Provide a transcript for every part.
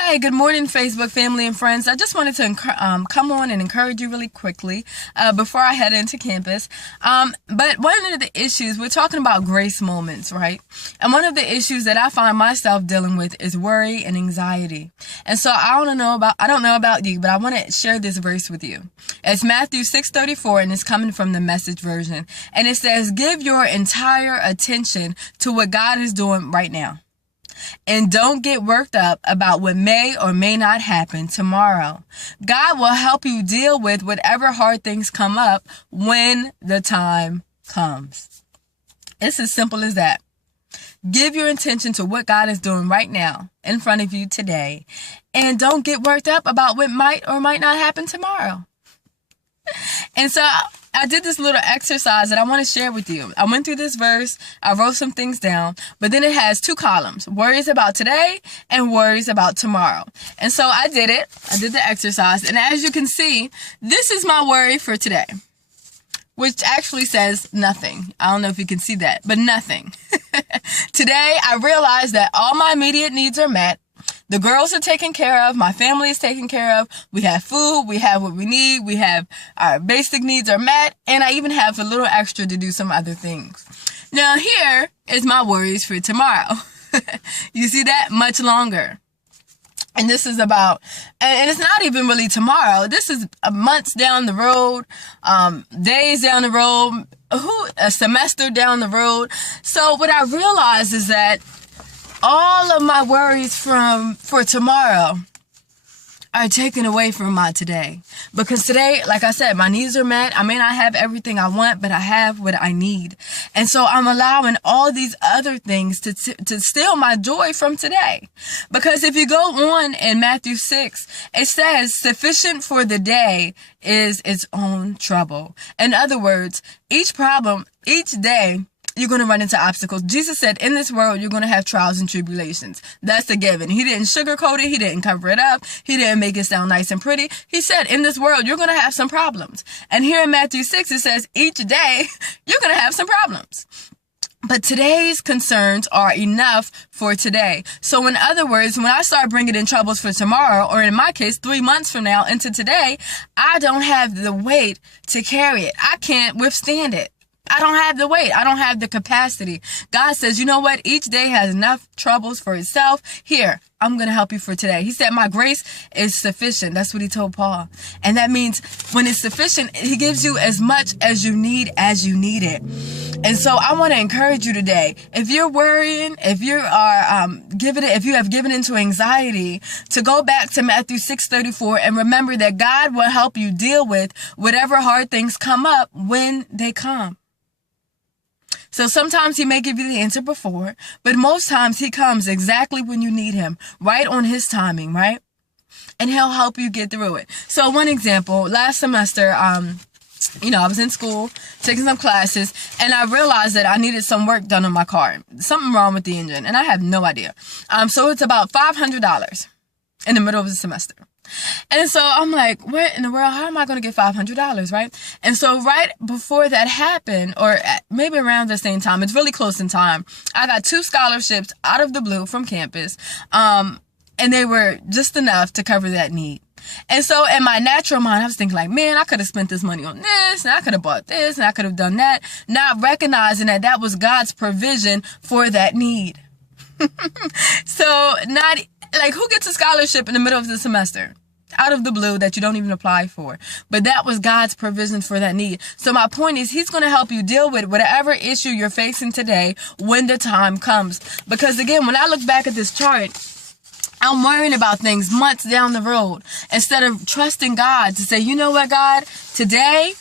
Hey, good morning, Facebook family and friends. I just wanted to come on and encourage you really quickly before I head into campus. But one of the issues, we're talking about grace moments, right? And one of the issues that I find myself dealing with is worry and anxiety. And so I don't know about you, but I want to share this verse with you. It's Matthew 6:34, and it's coming from the Message version. And it says, "Give your entire attention to what God is doing right now. And don't get worked up about what may or may not happen tomorrow. God will help you deal with whatever hard things come up when the time comes." It's as simple as that. Give your attention to what God is doing right now in front of you today. And don't get worked up about what might or might not happen tomorrow. And so I did this little exercise that I want to share with you. I went through this verse, I wrote some things down, but then it has two columns: worries about today and worries about tomorrow. And so I did it. I did the exercise. And as you can see, this is my worry for today, which actually says nothing. I don't know if you can see that, but nothing. Today, I realized that all my immediate needs are met. The girls are taken care of. My family is taken care of. We have food. We have what we need. We have our basic needs are met. And I even have a little extra to do some other things. Now, here is my worries for tomorrow. You see that? Much longer. And this is about, and it's not even really tomorrow. This is months down the road, days down the road, a semester down the road. So what I realized is that all of my worries for tomorrow are taken away from my today. Because today, like I said, my needs are met. I may not have everything I want, but I have what I need. And so I'm allowing all these other things to steal my joy from today. Because if you go on in Matthew 6, it says, "Sufficient for the day is its own trouble." In other words, each day, you're going to run into obstacles. Jesus said, in this world, you're going to have trials and tribulations. That's a given. He didn't sugarcoat it. He didn't cover it up. He didn't make it sound nice and pretty. He said, in this world, you're going to have some problems. And here in Matthew 6, it says, each day, you're going to have some problems. But today's concerns are enough for today. So in other words, when I start bringing in troubles for tomorrow, or in my case, 3 months from now into today, I don't have the weight to carry it. I can't withstand it. I don't have the weight. I don't have the capacity. God says, you know what? Each day has enough troubles for itself. Here, I'm going to help you for today. He said, my grace is sufficient. That's what he told Paul. And that means when it's sufficient, he gives you as much as you need it. And so I want to encourage you today. If you're worrying, if you are if you have given into anxiety, to go back to Matthew 6:34 and remember that God will help you deal with whatever hard things come up when they come. So sometimes he may give you the answer before, but most times he comes exactly when you need him, right on his timing, right? And he'll help you get through it. So one example, last semester, I was in school taking some classes, and I realized that I needed some work done on my car. Something wrong with the engine, and I have no idea. So it's about $500 in the middle of the semester. And so I'm like, what in the world? How am I going to get $500, right? And so right before that happened, or maybe around the same time, it's really close in time, I got 2 scholarships out of the blue from campus, and they were just enough to cover that need. And so in my natural mind, I was thinking like, man, I could have spent this money on this, and I could have bought this, and I could have done that, not recognizing that that was God's provision for that need. So not like, who gets a scholarship in the middle of the semester out of the blue that you don't even apply for? But that was God's provision for that need. So my point is, he's going to help you deal with whatever issue you're facing today when the time comes. Because again, when I look back at this chart, I'm worrying about things months down the road instead of trusting God to say, you know what, God, today,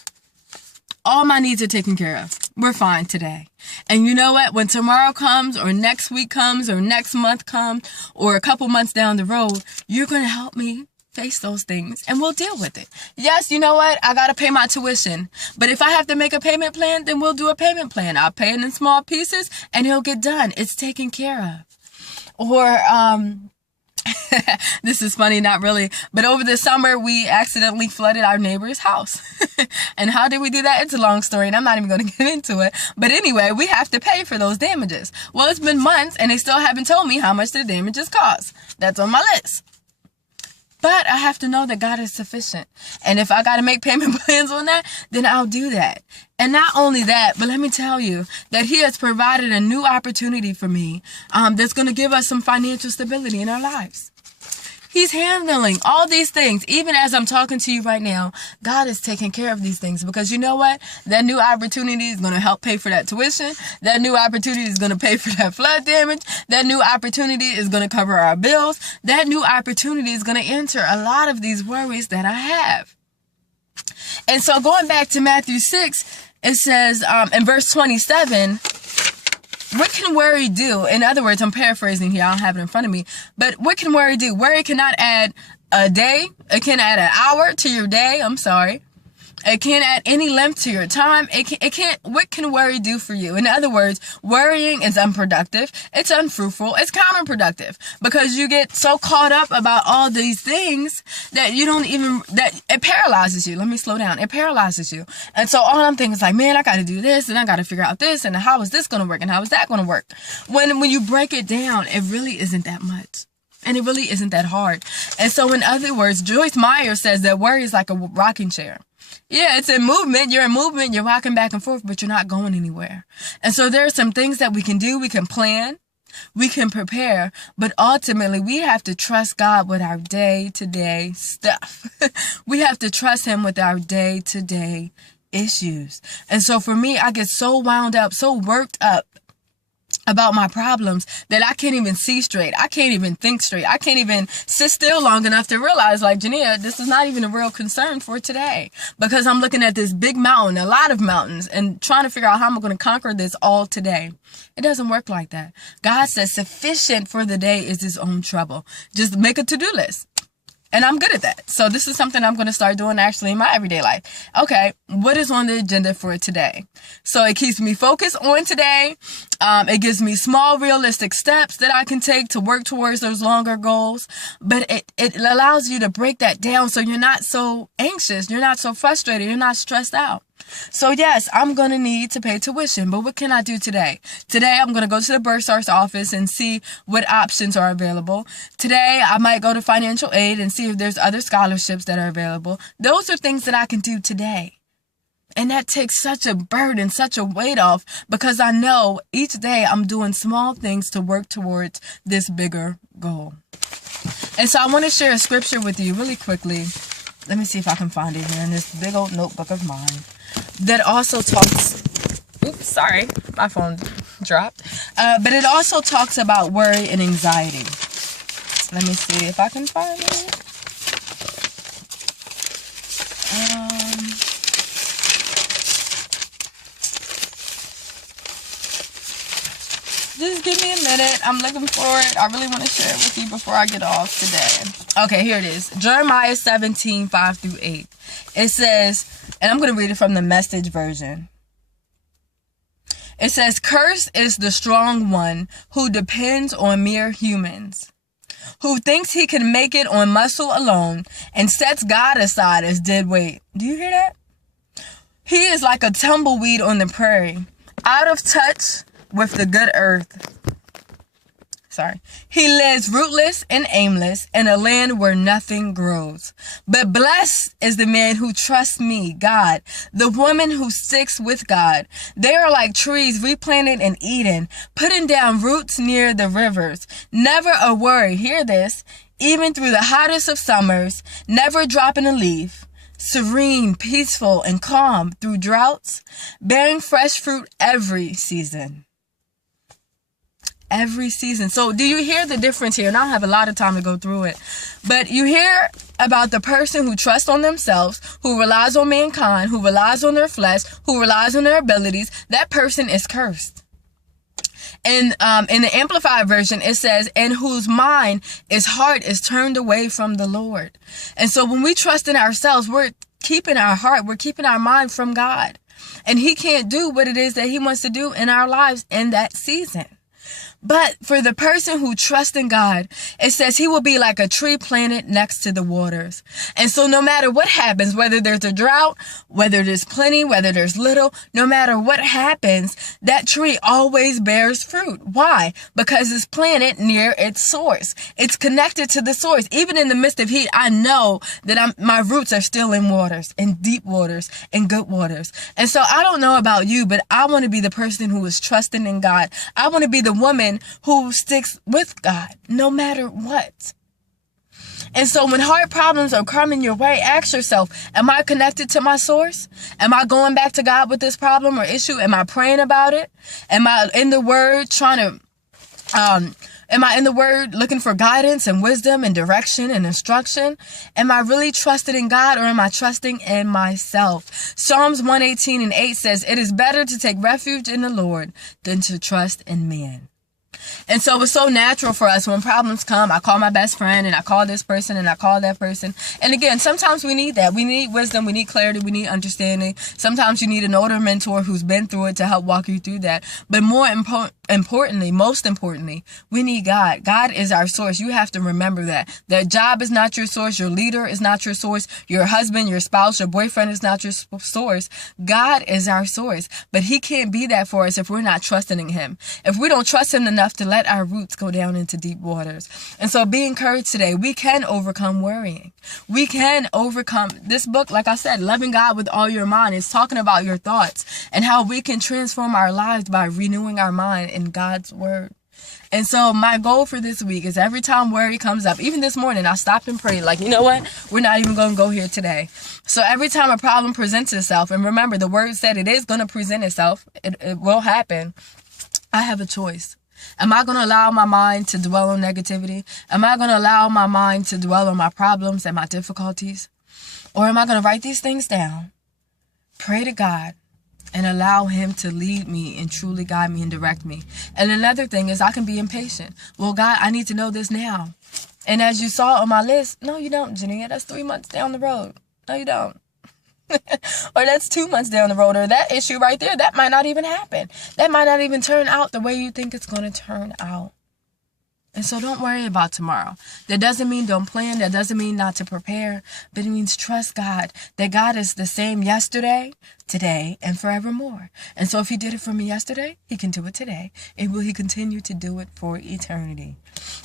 all my needs are taken care of. We're fine today. And you know what? When tomorrow comes, or next week comes, or next month comes, or a couple months down the road, you're going to help me face those things, and we'll deal with it. Yes, you know what? I got to pay my tuition. But if I have to make a payment plan, then we'll do a payment plan. I'll pay it in small pieces, and it'll get done. It's taken care of. Or, this is funny, not really, but over the summer, we accidentally flooded our neighbor's house. And how did we do that? It's a long story, and I'm not even going to get into it. But anyway, we have to pay for those damages. Well, it's been months, and they still haven't told me how much the damages cost. That's on my list. But I have to know that God is sufficient. And if I got to make payment plans on that, then I'll do that. And not only that, but let me tell you that He has provided a new opportunity for me that's going to give us some financial stability in our lives. He's handling all these things. Even as I'm talking to you right now, God is taking care of these things, because you know what? That new opportunity is going to help pay for that tuition. That new opportunity is going to pay for that flood damage. That new opportunity is going to cover our bills. That new opportunity is going to answer a lot of these worries that I have. And so going back to Matthew 6, it says in verse 27, what can worry do? In other words, I'm paraphrasing here. I don't have it in front of me. But what can worry do? Worry cannot add a day. It can add an hour to your day. I'm sorry. It can't add any length to your time. It can't. What can worry do for you? In other words, worrying is unproductive. It's unfruitful. It's counterproductive, because you get so caught up about all these things that you don't even, that it paralyzes you. Let me slow down. It paralyzes you. And so all I'm thinking is like, man, I got to do this, and I got to figure out this, and how is this going to work, and how is that going to work? When you break it down, it really isn't that much. And it really isn't that hard. And so in other words, Joyce Meyer says that worry is like a rocking chair. Yeah, it's in movement. You're in movement. You're walking back and forth, but you're not going anywhere. And so there are some things that we can do. We can plan. We can prepare. But ultimately, we have to trust God with our day-to-day stuff. We have to trust Him with our day-to-day issues. And so for me, I get so wound up, so worked up about my problems that I can't even see straight. I can't even think straight. I can't even sit still long enough to realize, like, Jania, this is not even a real concern for today, because I'm looking at this big mountain, a lot of mountains, and trying to figure out how I'm going to conquer this all today. It doesn't work like that. God says sufficient for the day is His own trouble. Just make a to-do list. And I'm good at that. So this is something I'm going to start doing actually in my everyday life. Okay, what is on the agenda for today? So it keeps me focused on today. It gives me small, realistic steps that I can take to work towards those longer goals. But it allows you to break that down so you're not so anxious. You're not so frustrated. You're not stressed out. So yes, I'm going to need to pay tuition, but what can I do today? Today, I'm going to go to the bursar's office and see what options are available. Today, I might go to financial aid and see if there's other scholarships that are available. Those are things that I can do today. And that takes such a burden, such a weight off, because I know each day I'm doing small things to work towards this bigger goal. And so I want to share a scripture with you really quickly. Let me see if I can find it here in this big old notebook of mine. That also talks, oops, sorry, my phone dropped. But it also talks about worry and anxiety. Let me see if I can find it. Just give me a minute. I'm looking for it. I really want to share it with you before I get off today. Okay, here it is. Jeremiah 17, 5 through 8. It says, and I'm going to read it from the Message version. It says, "Cursed is the strong one who depends on mere humans, who thinks he can make it on muscle alone and sets God aside as dead weight." Do you hear that? He is like a tumbleweed on the prairie, out of touch with the good earth. He lives rootless and aimless in a land where nothing grows. But blessed is the man who trusts me, God, the woman who sticks with God. They are like trees replanted in Eden, putting down roots near the rivers. Never a worry, hear this, even through the hottest of summers, never dropping a leaf. Serene, peaceful, and calm through droughts, bearing fresh fruit every season. Every season. So do you hear the difference here? And I don't have a lot of time to go through it. But you hear about the person who trusts on themselves, who relies on mankind, who relies on their flesh, who relies on their abilities. That person is cursed. And in the Amplified version, it says, "and whose mind, his heart is turned away from the Lord." And so when we trust in ourselves, we're keeping our heart, we're keeping our mind from God. And He can't do what it is that He wants to do in our lives in that season. But for the person who trusts in God, it says he will be like a tree planted next to the waters. And so no matter what happens, whether there's a drought, whether there's plenty, whether there's little, no matter what happens, that tree always bears fruit. Why? Because it's planted near its source. It's connected to the source. Even in the midst of heat, I know that my roots are still in waters, in deep waters, in good waters. And so I don't know about you, but I want to be the person who is trusting in God. I want to be the woman who sticks with God no matter what. And so when hard problems are coming your way, ask yourself, am I connected to my source? Am I going back to God with this problem or issue? Am I praying about it? Am I in the Word am I in the Word looking for guidance and wisdom and direction and instruction? Am I really trusted in God, or am I trusting in myself? Psalms 118:8 says, it is better to take refuge in the Lord than to trust in man. And so it's so natural for us when problems come. I call my best friend, and I call this person, and I call that person. And again, sometimes we need that. We need wisdom. We need clarity. We need understanding. Sometimes you need an older mentor who's been through it to help walk you through that. But most importantly, we need God. God is our source. You have to remember that. That job is not your source. Your leader is not your source. Your husband, your spouse, your boyfriend is not your source. God is our source. But he can't be that for us if we're not trusting in him. If we don't trust him enough to let our roots go down into deep waters. And so be encouraged today. We can overcome worrying. We can overcome this book. Like I said, Loving God with All Your Mind is talking about your thoughts and how we can transform our lives by renewing our mind in God's word. And so my goal for this week is every time worry comes up, even this morning, I stopped and prayed, like, you know what? We're not even going to go here today. So every time a problem presents itself, and remember, the word said it is going to present itself. It will happen. I have a choice. Am I going to allow my mind to dwell on negativity? Am I going to allow my mind to dwell on my problems and my difficulties? Or am I going to write these things down, pray to God, and allow him to lead me and truly guide me and direct me? And another thing is I can be impatient. Well, God, I need to know this now. And as you saw on my list, no, you don't, Jania. That's 3 months down the road. No, you don't. Or that's 2 months down the road, or that issue right there, that might not even happen. That might not even turn out the way you think it's going to turn out. And so don't worry about tomorrow. That doesn't mean don't plan. That doesn't mean not to prepare. But it means trust God. That God is the same yesterday, today, and forevermore. And so if he did it for me yesterday, he can do it today. And will he continue to do it for eternity?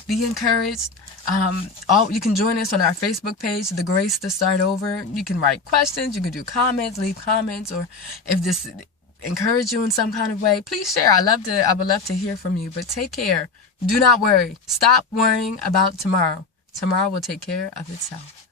Be encouraged. You can join us on our Facebook page, The Grace to Start Over. You can write questions. You can do comments, leave comments. Or if this encourage you in some kind of way, please share. I would love to hear from you. But take care. Do not worry. Stop worrying about tomorrow. Tomorrow will take care of itself.